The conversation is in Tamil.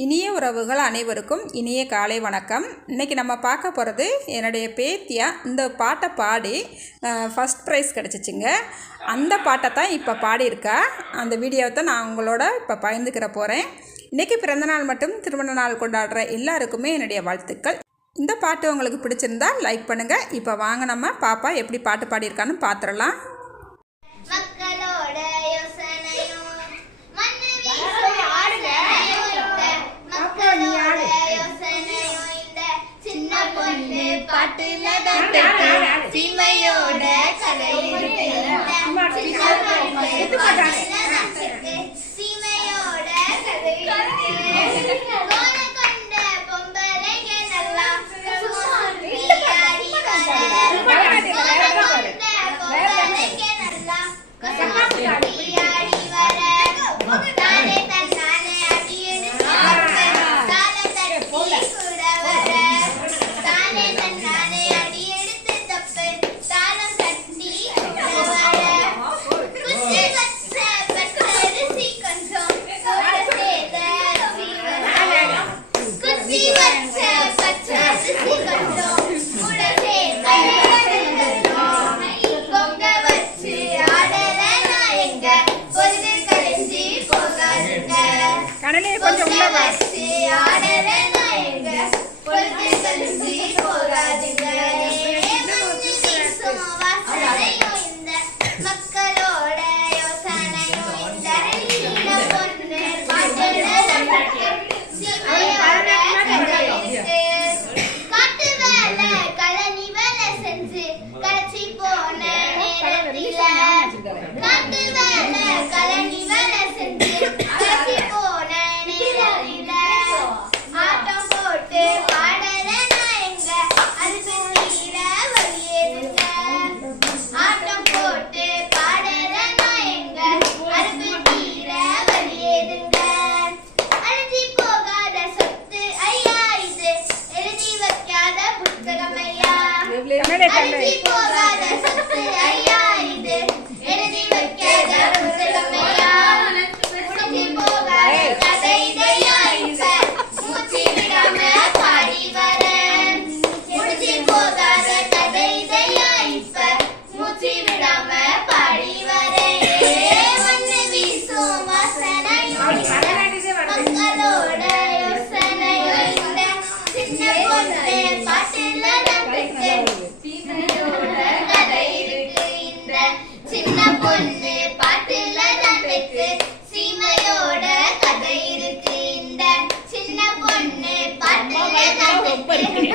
இனிய உறவுகள் அனைவருக்கும் இனிய காலை வணக்கம். இன்றைக்கி நம்ம பார்க்க போகிறது என்னுடைய பேத்தியா இந்த பாட்டை பாடி ஃபஸ்ட் ப்ரைஸ் கிடச்சிச்சிங்க. அந்த பாட்டை தான் இப்போ பாடியிருக்கா. அந்த வீடியோவை தான் நான் உங்களோட இப்போ பகிர்ந்துக்கிற போகிறேன். இன்றைக்கி பிறந்தநாள் மற்றும் திருமண நாள் கொண்டாடுற எல்லாருக்குமே என்னுடைய வாழ்த்துக்கள். இந்த பாட்டு உங்களுக்கு பிடிச்சிருந்தா லைக் பண்ணுங்கள். இப்போ வாங்க நம்ம பாப்பா எப்படி பாட்டு பாடியிருக்கான்னு பார்த்துடலாம். சீமையோட கதை இருக்கு இந்த சின்ன பொண்ணு பாட்டுல தான்